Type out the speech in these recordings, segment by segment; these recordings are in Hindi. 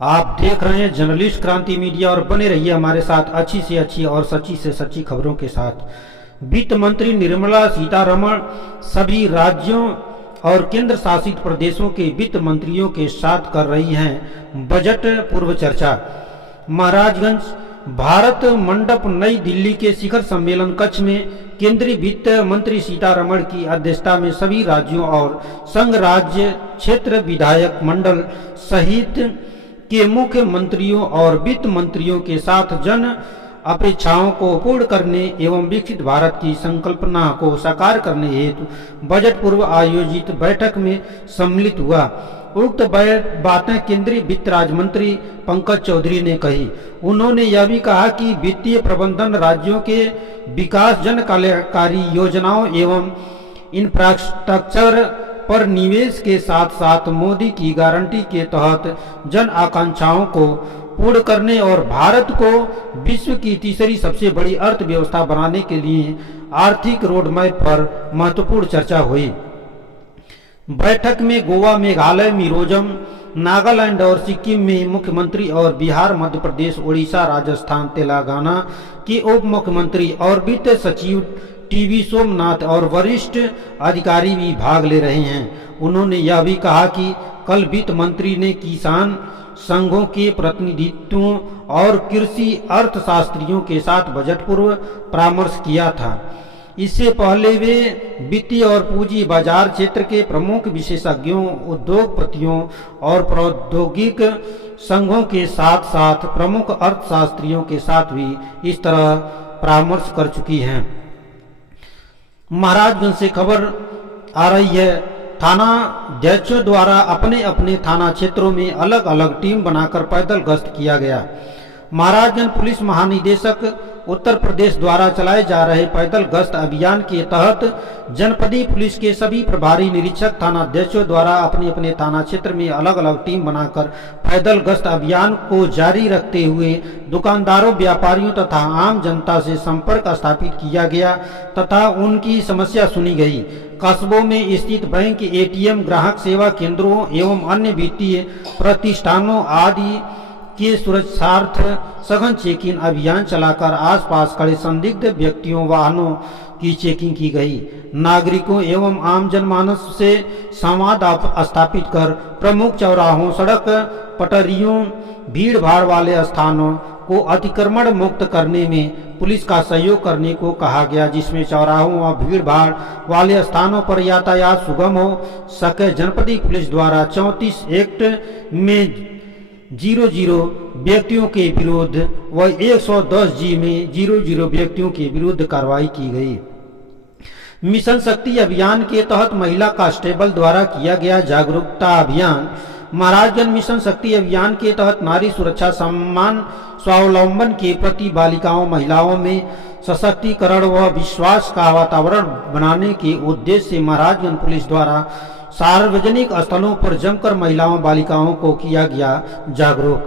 आप देख रहे हैं जर्नलिस्ट क्रांति मीडिया और बने रहिए हमारे साथ अच्छी से अच्छी और सच्ची से सच्ची खबरों के साथ। वित्त मंत्री निर्मला सीतारमण सभी राज्यों और केंद्र शासित प्रदेशों के वित्त मंत्रियों के साथ कर रही हैं बजट पूर्व चर्चा। महाराजगंज भारत मंडप नई दिल्ली के शिखर सम्मेलन कक्ष में केंद्रीय वित्त मंत्री सीतारमण की अध्यक्षता में सभी राज्यों और संघ राज्य क्षेत्र विधायक मंडल सहित के मुख्य मंत्रियों और वित्त मंत्रियों के साथ जन अपेक्षाओं को पूर्ण करने एवं विकसित भारत की संकल्पना को साकार करने हेतु बजट पूर्व आयोजित बैठक में सम्मिलित हुआ। उक्त बातें केंद्रीय वित्त राज्य मंत्री पंकज चौधरी ने कही। उन्होंने यह भी कहा कि वित्तीय प्रबंधन राज्यों के विकास जन कल्याणकारी योजनाओं एवं इंफ्रास्ट्रक्चर पर निवेश के साथ साथ मोदी की गारंटी के तहत जन आकांक्षाओं को पूर्ण करने और भारत को विश्व की तीसरी सबसे बड़ी अर्थव्यवस्था बनाने के लिए आर्थिक रोडमैप पर महत्वपूर्ण चर्चा हुई। बैठक में गोवा, मेघालय, मिजोरम, नागालैंड और सिक्किम में मुख्यमंत्री और बिहार, मध्य प्रदेश, उड़ीसा, राजस्थान, तेलंगाना के उप मुख्यमंत्री और वित्त सचिव टीवी सोमनाथ और वरिष्ठ अधिकारी भी भाग ले रहे हैं। उन्होंने यह भी कहा कि कल वित्त मंत्री ने किसान संघों के प्रतिनिधित्वों और कृषि अर्थशास्त्रियों के साथ बजट पूर्व परामर्श किया था। इससे पहले वे वित्तीय और पूंजी बाजार क्षेत्र के प्रमुख विशेषज्ञों, उद्योगपतियों और प्रौद्योगिक संघों के साथ साथ प्रमुख अर्थशास्त्रियों के साथ भी इस तरह परामर्श कर चुकी हैं। महाराजगंज से खबर आ रही है, थाना अध्यक्षों द्वारा अपने अपने थाना क्षेत्रों में अलग अलग टीम बनाकर पैदल गश्त किया गया। महाराजगंज पुलिस महानिदेशक उत्तर प्रदेश द्वारा चलाए जा रहे पैदल गश्त अभियान के तहत जनपदीय पुलिस के सभी प्रभारी निरीक्षक थाना अध्यक्षों द्वारा अपने अपने थाना क्षेत्र में अलग अलग टीम बनाकर पैदल गश्त अभियान को जारी रखते हुए दुकानदारों, व्यापारियों तथा आम जनता से संपर्क स्थापित किया गया तथा उनकी समस्या सुनी गई। कस्बों में स्थित बैंक, एटीएम, ग्राहक सेवा केंद्रों एवं अन्य वित्तीय प्रतिष्ठानों आदि के सुरक्षार्थ सघन चेकिंग अभियान चलाकर आसपास खड़े संदिग्ध व्यक्तियों, वाहनों की चेकिंग की गई। नागरिकों एवं आम जनमानस से संवाद स्थापित कर प्रमुख चौराहों, सड़क पटरियों, भीड़ भाड़ वाले स्थानों को अतिक्रमण मुक्त करने में पुलिस का सहयोग करने को कहा गया, जिसमें चौराहों व भीड़ भाड़ वाले स्थानों पर यातायात सुगम हो सके। जनपदीय पुलिस द्वारा 34 एक्ट में 00 व्यक्तियों के विरुद्ध व 110 जी में 00 व्यक्तियों के विरुद्ध कार्रवाई की गई। मिशन शक्ति अभियान के तहत महिला कांस्टेबल द्वारा किया गया जागरूकता अभियान। महाराजगंज मिशन शक्ति अभियान के तहत नारी सुरक्षा, सम्मान, स्वावलंबन के प्रति बालिकाओं, महिलाओं में सशक्तिकरण व विश्वास का वातावरण बनाने के उद्देश्य से महाराजगंज पुलिस द्वारा सार्वजनिक स्थलों पर जमकर महिलाओं, बालिकाओं को किया गया जागरूक।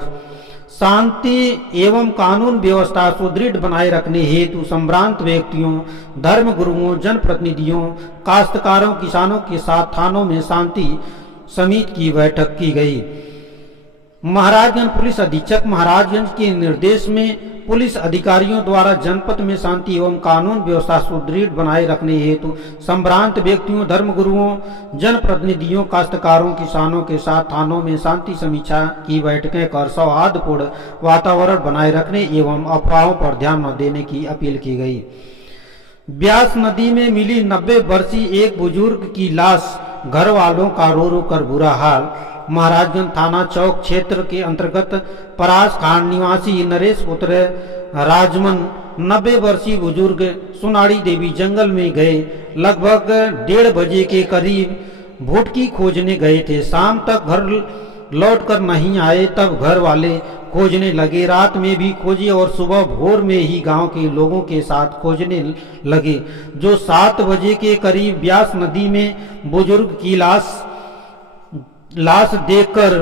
शांति एवं कानून व्यवस्था सुदृढ़ बनाए रखने हेतु संभ्रांत व्यक्तियों, धर्म गुरुओं, जनप्रतिनिधियों, काश्तकारों, किसानों के साथ थानों में शांति समिति की बैठक की गई। महाराजगंज पुलिस अधीक्षक महाराजगंज के निर्देश में पुलिस अधिकारियों द्वारा जनपद में शांति एवं कानून व्यवस्था सुदृढ़ बनाए रखने हेतु संभ्रांत व्यक्तियों, धर्मगुरुओं, जनप्रतिनिधियों, काश्तकारों, किसानों के साथ थानों में शांति समीक्षा की बैठकें कर सौहार्दपूर्ण वातावरण बनाए रखने एवं अफवाहों पर ध्यान न देने की अपील की गई। ब्यास नदी में मिली 90 वर्षीय एक बुजुर्ग की लाश, घर वालों का रो रो कर बुरा हाल। महाराजगंज थाना चौक क्षेत्र के अंतर्गत परास खान निवासी नरेश पुत्र राजमन 90 वर्षीय बुजुर्ग सुनाड़ी देवी जंगल में गए। लगभग 1:30 बजे के करीब भुटकी खोजने गए थे। शाम तक घर लौटकर नहीं आए, तब घर वाले खोजने लगे। रात में भी खोजे और सुबह भोर में ही गांव के लोगों के साथ खोजने लगे, जो 7 बजे के करीब ब्यास नदी में बुजुर्ग की लाश देखकर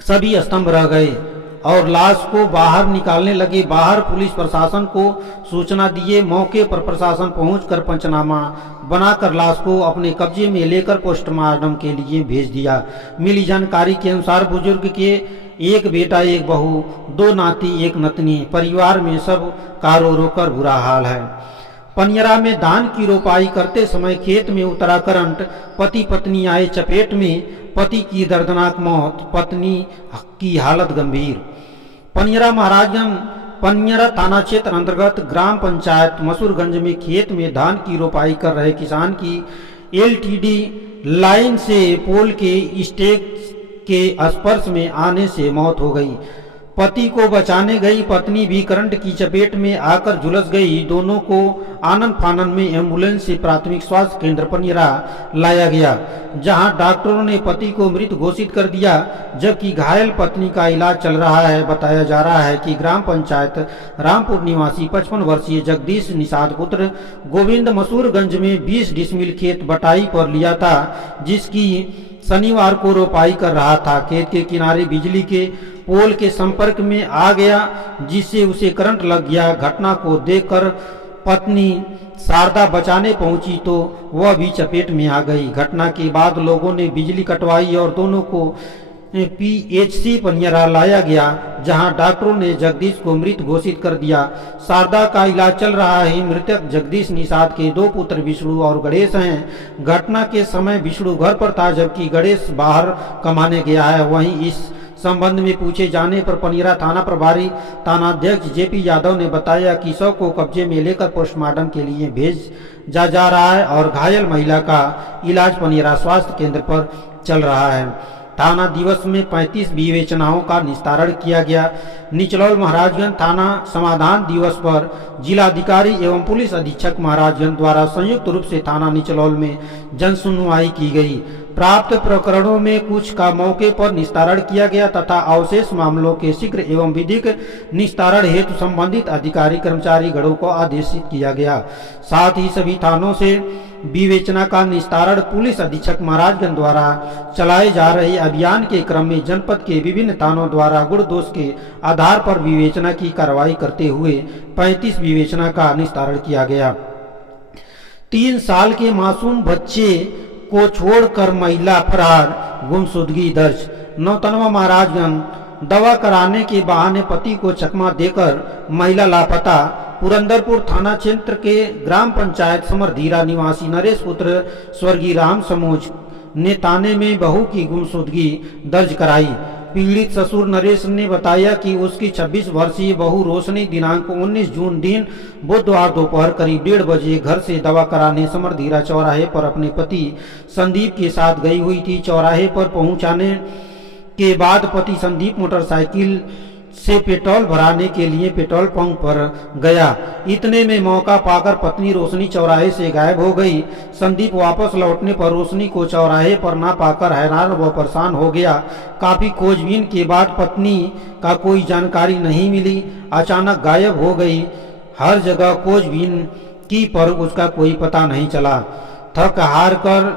सभी स्तंभ रह गए और लाश को बाहर निकालने लगे। बाहर पुलिस प्रशासन को सूचना दिए। मौके पर प्रशासन पहुंचकर पंचनामा बनाकर लाश को अपने कब्जे में लेकर पोस्टमार्टम के लिए भेज दिया। मिली जानकारी के अनुसार बुजुर्ग के एक बेटा एक बहू, 2 नाती एक नतनी, परिवार में सब का रो रो कर बुरा हाल है। पनियरा में धान की रोपाई करते समय खेत में उतरा करंट, पति पत्नी आए चपेट में, पति की दर्दनाक मौत, पत्नी की हालत गंभीर। पनियरा महाराजगंज पनियरा थाना क्षेत्र अंतर्गत ग्राम पंचायत मसूरगंज में खेत में धान की रोपाई कर रहे किसान की एलटीडी लाइन से पोल के स्टेक के स्पर्श में आने से मौत हो गई। पति को बचाने गई पत्नी भी करंट की चपेट में आकर झुलस गई। दोनों को आनन फानन में एम्बुलेंस से प्राथमिक स्वास्थ्य केंद्र पनियरा लाया गया, जहां डॉक्टरों ने पति को मृत घोषित कर दिया, जबकि घायल पत्नी का इलाज चल रहा है। बताया जा रहा है कि ग्राम पंचायत रामपुर निवासी 55 वर्षीय जगदीश निषाद पुत्र गोविंद मसूरगंज में 20 डिसमिल खेत बटाई पर लिया था, जिसकी शनिवार को रोपाई कर रहा था। खेत के किनारे बिजली के पोल के संपर्क में आ गया, जिससे उसे करंट लग गया। घटना को देखकर पत्नी शारदा बचाने पहुंची तो वह भी चपेट में आ गई। घटना के बाद लोगों ने बिजली कटवाई और दोनों को पीएचसी पनियरा लाया गया, जहां डॉक्टरों ने जगदीश को मृत घोषित कर दिया। शारदा का इलाज चल रहा है। मृतक जगदीश निषाद के 2 पुत्र विष्णु और गणेश हैं। घटना के समय विष्णु घर पर था, जबकि गणेश बाहर कमाने गया है। वहीं इस संबंध में पूछे जाने पर पनियरा थाना प्रभारी थानाध्यक्ष जेपी यादव ने बताया कि शव को कब्जे में लेकर पोस्टमार्टम के लिए भेजा जा रहा है और घायल महिला का इलाज पनियरा स्वास्थ्य केंद्र पर चल रहा है। थाना दिवस में 35 विवेचनाओं का निस्तारण किया गया। निचलौल महाराजगंज थाना समाधान दिवस पर जिलाधिकारी एवं पुलिस अधीक्षक महाराजगंज द्वारा संयुक्त रूप से थाना निचलौल में जन सुनवाई की गई। प्राप्त प्रकरणों में कुछ का मौके पर निस्तारण किया गया तथा अवशेष मामलों के शीघ्र एवं विधिक निस्तारण हेतु संबंधित अधिकारी कर्मचारी गणों को आदेशित किया गया। साथ ही सभी थानों से विवेचना का निस्तारण पुलिस अधीक्षक महाराजगंज द्वारा चलाए जा रहे अभियान के क्रम में जनपद के विभिन्न थानों द्वारा गुण दोष के आधार पर विवेचना की कार्रवाई करते हुए 35 विवेचना का निस्तारण किया गया। 3 साल के मासूम बच्चे को छोड़कर महिला फरार, गुमशुदगी दर्ज। नौतनवा महाराजगंज दवा कराने के बहाने पति को चकमा देकर महिला लापता। पुरंदरपुर थाना क्षेत्र के ग्राम पंचायत समरधीरा निवासी नरेश पुत्र स्वर्गीय राम समूज ने थाने में बहू की गुमशुदगी दर्ज कराई। पीड़ित ससुर नरेश ने बताया कि उसकी 26 वर्षीय बहू रोशनी दिनांक 19 जून दिन बुधवार दोपहर करीब 1:30 बजे घर से दवा कराने समरधीरा चौराहे पर अपने पति संदीप के साथ गई हुई थी। चौराहे पर पहुंचाने के बाद पति संदीप मोटरसाइकिल से पेट्रोल भराने के लिए पेट्रोल पंप पर गया। इतने में मौका पाकर पत्नी रोशनी चौराहे से गायब हो गई। संदीप वापस लौटने पर रोशनी को चौराहे पर ना पाकर हैरान व परेशान हो गया। काफी खोजबीन के बाद पत्नी का कोई जानकारी नहीं मिली, अचानक गायब हो गई। हर जगह खोजबीन की पर उसका कोई पता नहीं चला। थक हार कर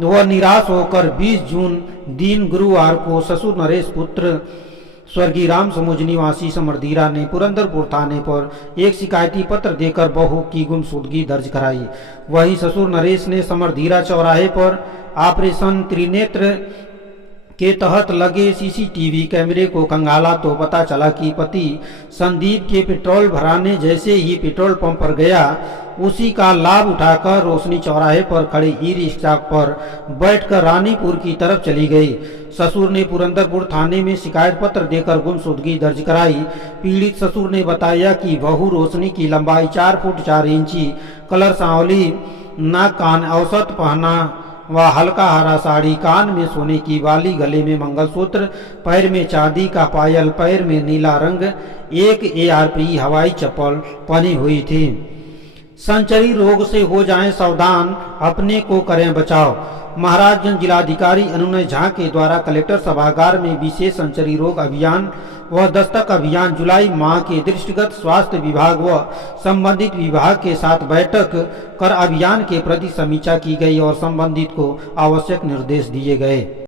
वह निराश होकर 20 जून दिन गुरुवार को ससुर नरेश पुत्र स्वर्गीय राम समूज निवासी समरधीरा ने पुरंदरपुर थाने पर एक शिकायती पत्र देकर बहू की गुमशुदगी दर्ज कराई। वहीं ससुर नरेश ने समरधीरा चौराहे पर ऑपरेशन त्रिनेत्र के तहत लगे सीसीटीवी कैमरे को खंगाला तो पता चला कि पति संदीप के पेट्रोल भराने जैसे ही पेट्रोल पंप पर गया, उसी का लाभ उठाकर रोशनी चौराहे पर खड़े ई रिक्शा पर बैठकर रानीपुर की तरफ चली गई। ससुर ने पुरंदरपुर थाने में शिकायत पत्र देकर गुमशुदगी दर्ज कराई। पीड़ित ससुर ने बताया कि बहू रोशनी की लंबाई 4 फुट 4 इंची, कलर सांवली, नाक कान औसत पहना व हल्का हरा साड़ी, कान में सोने की बाली, गले में मंगलसूत्र, पैर में चांदी का पायल, पैर में नीला रंग, एक ARP हवाई चप्पल पहनी हुई थी। संचरी रोग से हो जाएं सावधान, अपने को करें बचाव। महाराजगंज जिलाधिकारी अनुनय झा के द्वारा कलेक्टर सभागार में विशेष संचरी रोग अभियान व दस्तक अभियान जुलाई माह के दृष्टिगत स्वास्थ्य विभाग व संबंधित विभाग के साथ बैठक कर अभियान के प्रति समीक्षा की गई और संबंधित को आवश्यक निर्देश दिए गए।